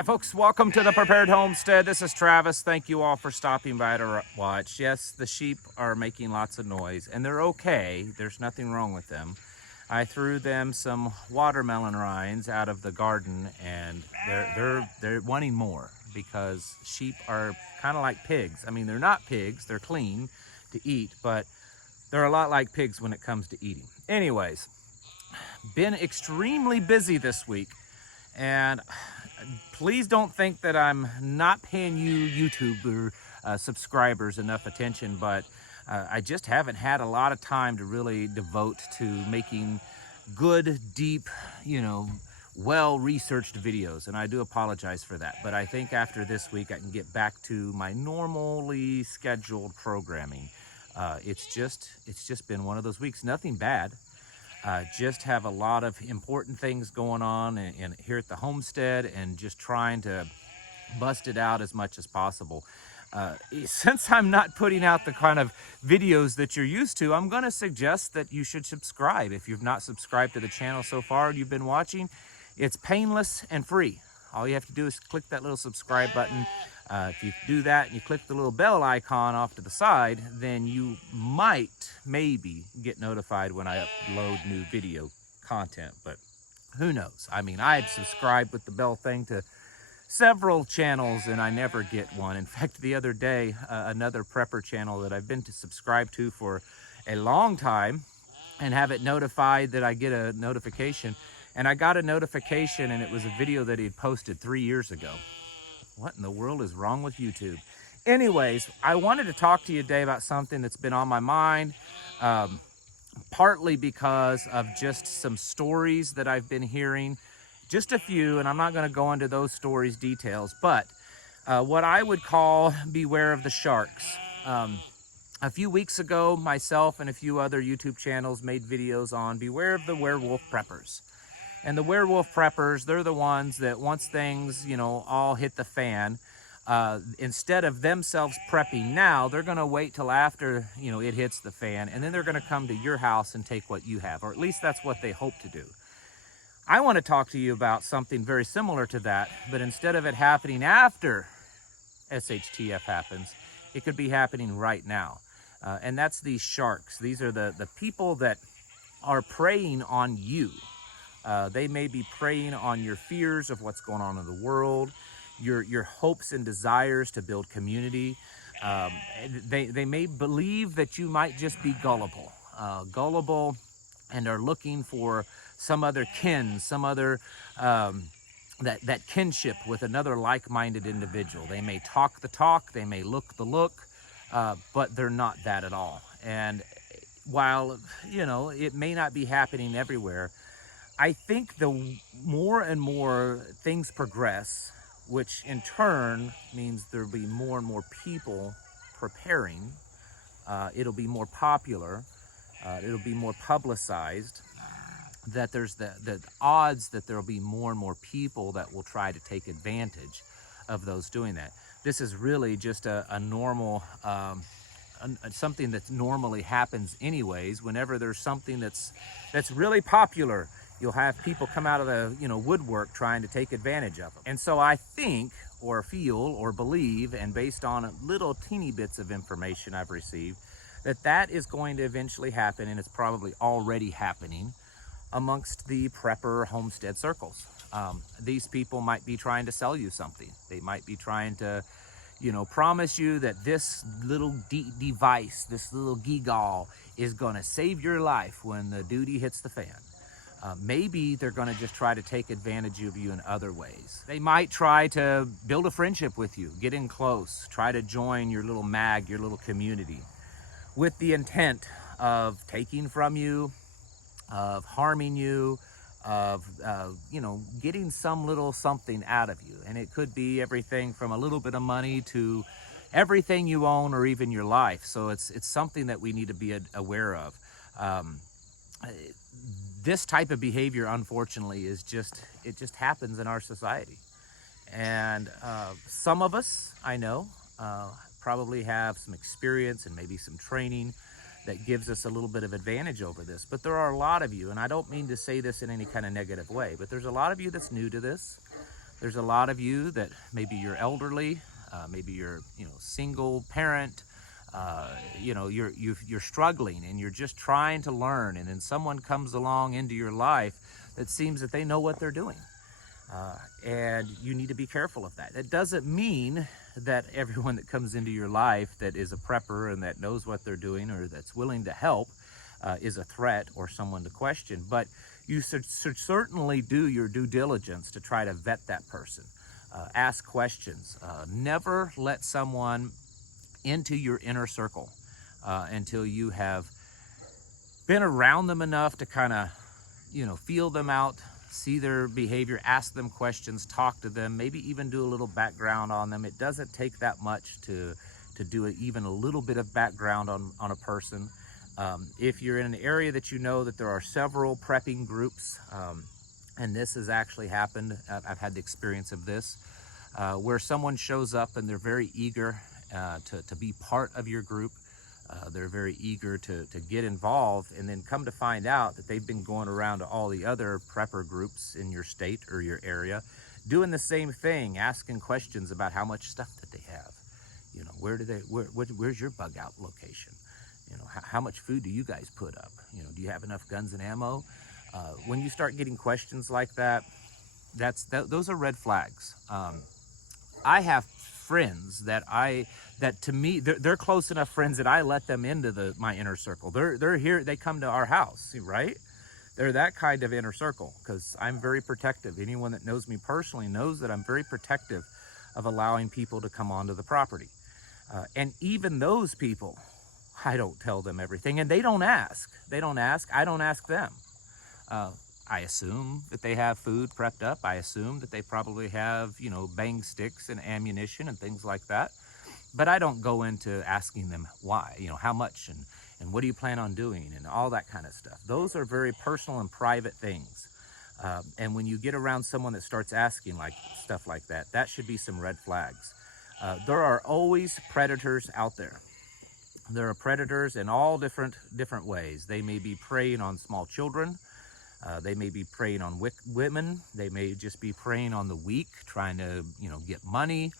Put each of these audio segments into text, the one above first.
Hi folks, welcome to the Prepared Homestead. This is Travis. Thank you all for stopping by to watch. Yes, the sheep are making lots of noise and they're okay. There's nothing wrong with them. I threw them some watermelon rinds out of the garden and they're wanting more because sheep are kind of like pigs. I mean, they're not pigs, they're clean to eat, but they're a lot like pigs when it comes to eating. Anyways, been extremely busy this week. And please don't think that I'm not paying you YouTuber subscribers enough attention, but I just haven't had a lot of time to really devote to making good, deep, well-researched videos, and I do apologize for that. But I think after this week I can get back to my normally scheduled programming. It's just been one of those weeks. Nothing bad. Just have a lot of important things going on and here at the homestead, and just trying to bust it out as much as possible. Since I'm not putting out the kind of videos that you're used to, I'm going to suggest that you should subscribe. If you've not subscribed to the channel so far and you've been watching, it's painless and free. All you have to do is click that little subscribe button. If you do that and you click the little bell icon off to the side, then you maybe get notified when I upload new video content, but who knows? I mean, I've subscribed with the bell thing to several channels and I never get one. In fact, the other day, another prepper channel that I've been to subscribe to for a long time and have it notified that I get a notification, and I got a notification and it was a video that he had posted 3 years ago. What in the world is wrong with YouTube? Anyways, I wanted to talk to you today about something that's been on my mind, partly because of just some stories that I've been hearing, just a few, and I'm not going to go into those stories' details, but what I would call beware of the sharks. A few weeks ago, myself and a few other YouTube channels made videos on beware of the werewolf preppers. And the werewolf preppers, they're the ones that once things, all hit the fan, instead of themselves prepping now, they're going to wait till after, it hits the fan, and then they're going to come to your house and take what you have, or at least that's what they hope to do. I want to talk to you about something very similar to that, but instead of it happening after SHTF happens, it could be happening right now. And that's these sharks. These are the people that are preying on you. They may be preying on your fears of what's going on in the world, your hopes and desires to build community. They may believe that you might just be gullible, and are looking for some other kin, some other that kinship with another like-minded individual. They may talk the talk, they may look the look, but they're not that at all. And while it may not be happening everywhere, I think the more and more things progress, which in turn means there'll be more and more people preparing, it'll be more popular, it'll be more publicized, that there's the odds that there'll be more and more people that will try to take advantage of those doing that. This is really just a normal, something that normally happens anyways. Whenever there's something that's really popular, you'll have people come out of the woodwork trying to take advantage of them. And so I think, or feel, or believe, and based on little teeny bits of information I've received, that is going to eventually happen, and it's probably already happening amongst the prepper homestead circles. These people might be trying to sell you something. They might be trying to promise you that this little device, this little geegaw is going to save your life when the duty hits the fan. Maybe they're going to just try to take advantage of you in other ways. They might try to build a friendship with you, get in close, try to join your little mag, your little community, with the intent of taking from you, of harming you, of getting some little something out of you. And it could be everything from a little bit of money to everything you own, or even your life. So it's something that we need to be aware of. This type of behavior, unfortunately, it just happens in our society. And some of us, I know, probably have some experience and maybe some training that gives us a little bit of advantage over this. But there are a lot of you, and I don't mean to say this in any kind of negative way, but there's a lot of you that's new to this. There's a lot of you that maybe you're elderly, maybe you're, single parent, you're struggling and you're just trying to learn, and then someone comes along into your life that seems that they know what they're doing. And you need to be careful of that. It doesn't mean that everyone that comes into your life that is a prepper and that knows what they're doing or that's willing to help is a threat or someone to question, but you should certainly do your due diligence to try to vet that person. Ask questions. Never let someone into your inner circle until you have been around them enough to kind of, feel them out, see their behavior, ask them questions, talk to them, maybe even do a little background on them. It doesn't take that much to do even a little bit of background on a person. If you're in an area that you know that there are several prepping groups, and this has actually happened, I've had the experience of this, where someone shows up and they're very eager to be part of your group. They're very eager to get involved, and then come to find out that they've been going around to all the other prepper groups in your state or your area, doing the same thing, asking questions about how much stuff that they have. Where's your bug out location? How much food do you guys put up? Do you have enough guns and ammo? When you start getting questions like that, those are red flags. I have friends that to me, they're close enough friends that I let them into my inner circle. They're here, they come to our house, right? They're that kind of inner circle because I'm very protective. Anyone that knows me personally knows that I'm very protective of allowing people to come onto the property. And even those people, I don't tell them everything, and they don't ask. I don't ask them. I assume that they have food prepped up. I assume that they probably have, bang sticks and ammunition and things like that. But I don't go into asking them why, how much and what do you plan on doing and all that kind of stuff. Those are very personal and private things. And when you get around someone that starts asking stuff like that, that should be some red flags. There are always predators out there. There are predators in all different ways. They may be preying on small children. They may be preying on women. They may just be preying on the weak, trying to, get money.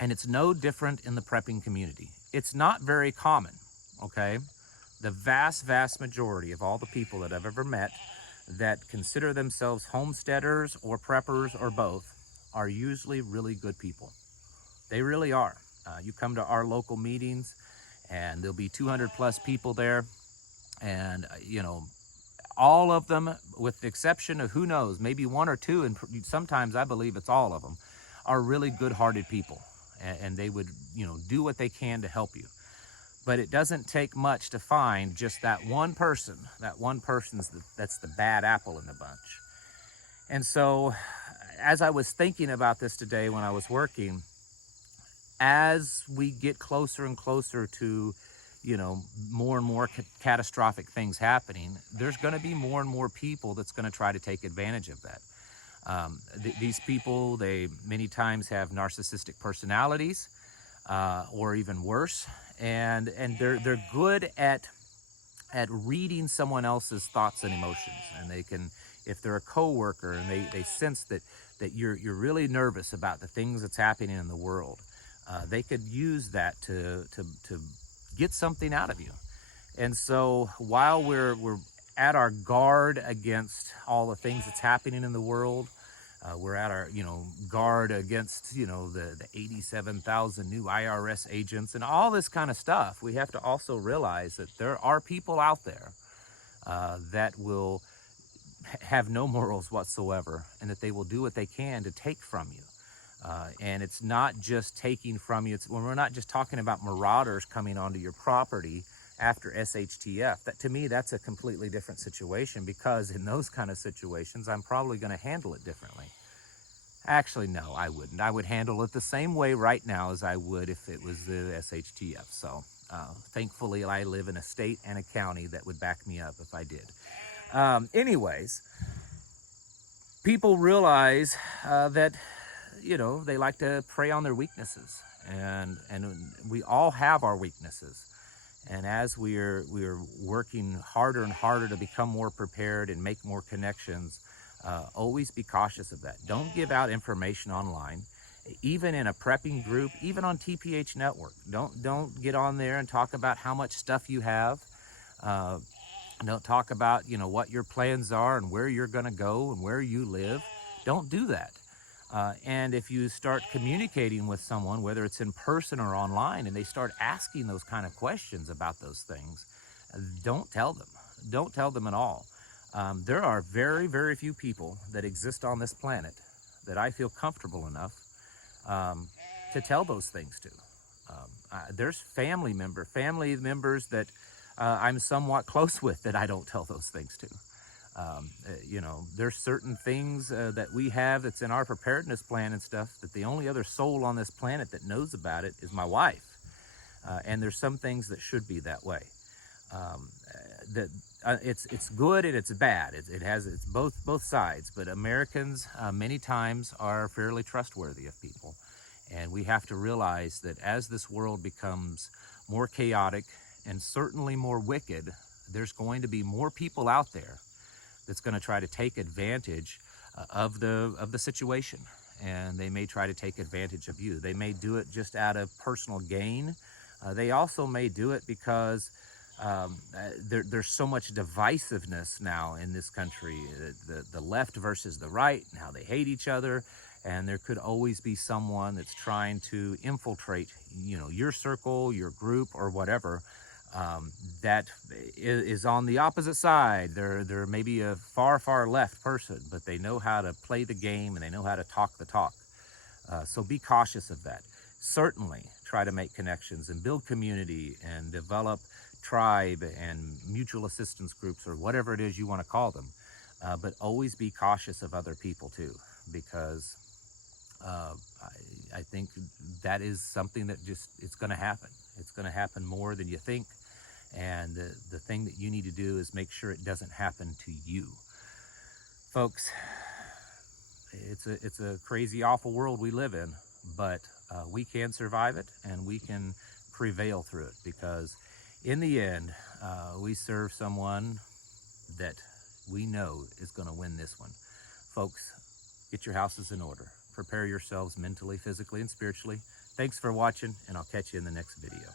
And it's no different in the prepping community. It's not very common, okay? The vast majority of all the people that I've ever met that consider themselves homesteaders or preppers or both are usually really good people. They really are. You come to our local meetings and there'll be 200 plus people there, and all of them, with the exception of who knows, maybe one or two, and sometimes I believe it's all of them, are really good-hearted people, and they would do what they can to help you. But it doesn't take much to find just that one person. That's the bad apple in the bunch. And so as I was thinking about this today when I was working, as we get closer and closer to, more and more catastrophic things happening, there's going to be more and more people that's going to try to take advantage of that. These people, they many times have narcissistic personalities, or even worse, and they're good at reading someone else's thoughts and emotions, and they can, if they're a coworker and they sense that you're really nervous about the things that's happening in the world, they could use that to get something out of you. And so while we're at our guard against all the things that's happening in the world, we're at our guard against the 87,000 new IRS agents and all this kind of stuff, we have to also realize that there are people out there that will have no morals whatsoever, and that they will do what they can to take from you. And it's not just taking from you. When we're not just talking about marauders coming onto your property after SHTF. That, to me, that's a completely different situation, because in those kind of situations, I'm probably going to handle it differently. Actually, no, I wouldn't. I would handle it the same way right now as I would if it was the SHTF. So thankfully, I live in a state and a county that would back me up if I did. Anyways, people realize that they like to prey on their weaknesses, and we all have our weaknesses. And as we're working harder and harder to become more prepared and make more connections, Always be cautious of that. Don't give out information online, even in a prepping group, even on TPH Network. Don't get on there and talk about how much stuff you have. Uh, don't talk about, you know, what your plans are and where you're going to go and where you live. Don't do that. And if you start communicating with someone, whether it's in person or online, and they start asking those kind of questions about those things, don't tell them. Don't tell them at all. There are very, very few people that exist on this planet that I feel comfortable enough to tell those things to. There's family members that I'm somewhat close with that I don't tell those things to. You know, there's certain things that we have that's in our preparedness plan and stuff that the only other soul on this planet that knows about it is my wife. And there's some things that should be that way. It's good and it's bad. It's both sides. But Americans many times are fairly trustworthy of people, and we have to realize that as this world becomes more chaotic and certainly more wicked, there's going to be more people out there that's going to try to take advantage of the situation, and they may try to take advantage of you. They may do it just out of personal gain. They also may do it because there's so much divisiveness now in this country, the left versus the right, and how they hate each other, and there could always be someone that's trying to infiltrate, you know, your circle, your group, or whatever, that is on the opposite side. They're maybe a far left person, but they know how to play the game and they know how to talk the talk. So be cautious of that. Certainly try to make connections and build community and develop tribe and mutual assistance groups, or whatever it is you want to call them. But always be cautious of other people too, because I think that is something that it's going to happen. It's going to happen more than you think. And the thing that you need to do is make sure it doesn't happen to you. Folks, it's a crazy, awful world we live in, but we can survive it and we can prevail through it, because in the end, we serve someone that we know is going to win this one. Folks, get your houses in order. Prepare yourselves mentally, physically, and spiritually. Thanks for watching, and I'll catch you in the next video.